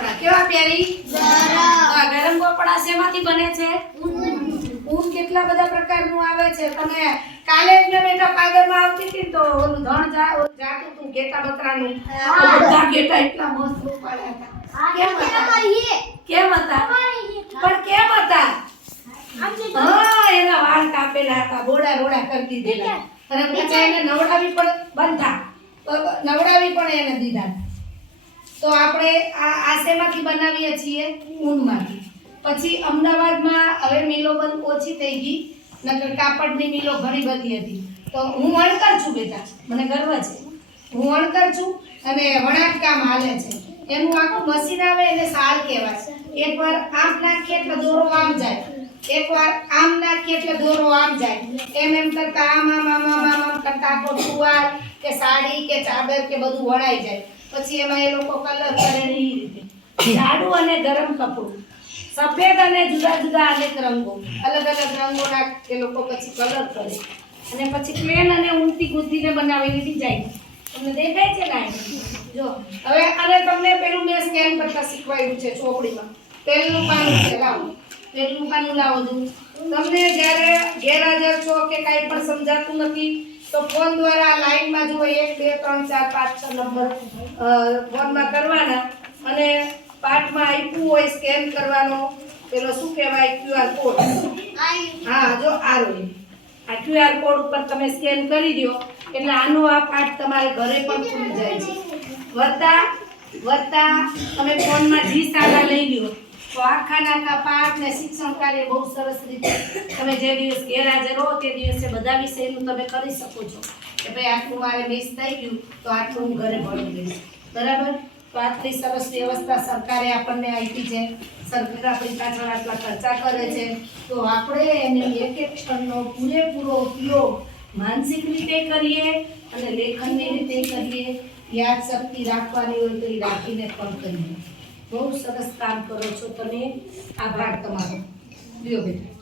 કપડા કેવા પહેરી? ગરમ કપડા શેમાંથી બને છે? ઊન કેટલા બધા પ્રકારનું આવે છે. તમે કાલે જ મેં બેટા પાગરમાં આવતી હતી તો ઓલું ધણ જાતું તું ઘેટા બકરાનું બધા ઘેટા એટલા મસ્ત ઉપાડ્યા હતા. કેમ હતા? પણ કેમ હતા? હા, એના વાળ કાપેલા હતા, બોડા રોડા કરી દીધેલા અને પછી એને નવડાવી પણ બંધા નવડાવી પણ એને દીધા. તો આપણે આ શેમાંથી બનાવીએ છીએ? ઊનમાંથી. પછી અમદાવાદમાં હવે મિલો બંધ ઓછી થઈ ગઈ, નકર કાપડની મિલો ઘણી બધી હતી. તો હું વણકર છું બેટા, મને ગર્વ છે. હું વણકર છું અને વણાટ કામ હાલે છે. એનું આખું મશીન આવે એને સાલ કહેવાય. એકવાર આમ નાખીએ એટલે દોરો આમ જાય, એકવાર આમ નાખીએ એટલે દોરો આમ જાય. એમ કરતા આમ કરતા આખો ટુવાલ કે સાડી કે ચાદર કે બધું વણાઈ જાય. પછી એમાં એ લોકો કલર કરે ને એ રીતે જાડું અને ગરમ કપડું, સફેદ અને જુદા જુદા અનેક રંગો, અલગ અલગ રંગોના એ લોકો પછી કલર કરે અને પછી પ્લેન અને ઊંટી ગુંથીને બનાવેલી ડિઝાઇન તમને દેખાય છે ને? જો હવે અને તમને પેલું મેં સ્કેન કરતા શીખવાડ્યું છે ચોપડીમાં. પહેલું પાનું છે, લાવો પહેલું પાનું લાવો છું. તમને જ્યારે ગેરહાજર છો કે કાંઈ પણ સમજાતું નથી તો ફોન દ્વારા લાઈનમાં જુઓ 1 2 3 4 5 6 નંબર ફોનમાં કરવાના અને પાઠમાં આપ્યું હોય સ્કેન કરવાનો. પેલો શું કહેવાય? QR code. હા, જો આ રહ્યો. આ QR કોડ ઉપર તમે સ્કેન કરી દો એટલે આનો આ પાઠ તમારે ઘરે પણ ખુલી જાય છે. વત્તા તમે ફોનમાં જી શાળા લઈ લ્યો તો આખા પાઠ ને શિક્ષણ કાર્ય બહુ સરસ રીતે તમે જે દિવસ ગેરહાજર હો તે દિવસે બધા વિષયનું તમે કરી શકો છો કે ભાઈ આટલું મારે મિસ થઈ ગયું તો આટલું હું ઘરે ભણી લઈશ. બરાબર? તો આટલી સરસ વ્યવસ્થા સરકારે આપણને આપી છે. સરકાર આપણી પાછળ આટલા ખર્ચા કરે છે તો આપણે એને એક એક ક્ષણનો પૂરેપૂરો ઉપયોગ માનસિક રીતે કરીએ અને લેખનની રીતે કરીએ. યાદશક્તિ રાખવાની હોય તો એ રાખીને પણ કરીએ. બહુ સરસ કામ કરો છો તમે. આભાર તમારો. લ્યો બેટા.